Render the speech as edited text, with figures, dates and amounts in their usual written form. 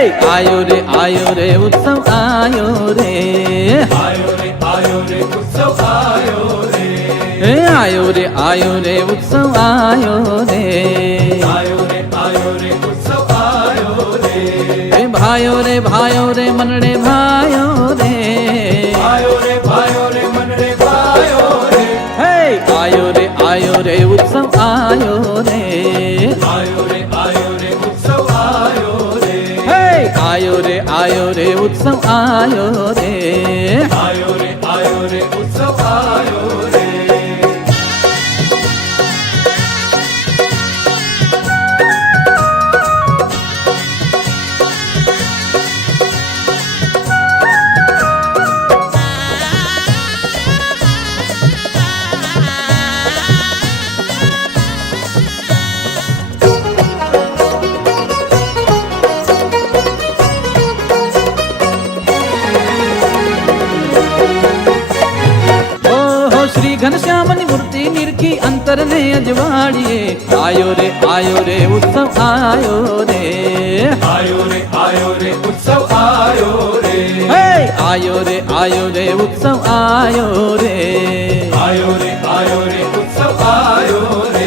आयो रे उत्सव आयो रे, आयो रे उत्सव आयो रे, आयो रे उत्सव आयो रे, आयो रे उत्सव आयो रे, भायो रे मनड़े भायो रे, भायो रे मनड़े भायो रे, आयो रे उत्सव आयो रे, आयो रे उत्सव आयो रे, आयो रे उत्सव आयो रे, आयो रे उत्सव आयो रे। श्री घनश्यामनी मूर्ति निरखी अंतर ने अजवाड़िए, आयो रे उत्सव आयो रे, आयो रे उत्सव आयो रे, आयो रे उत्सव आयो रे, आयो रे उत्सव आयो रे,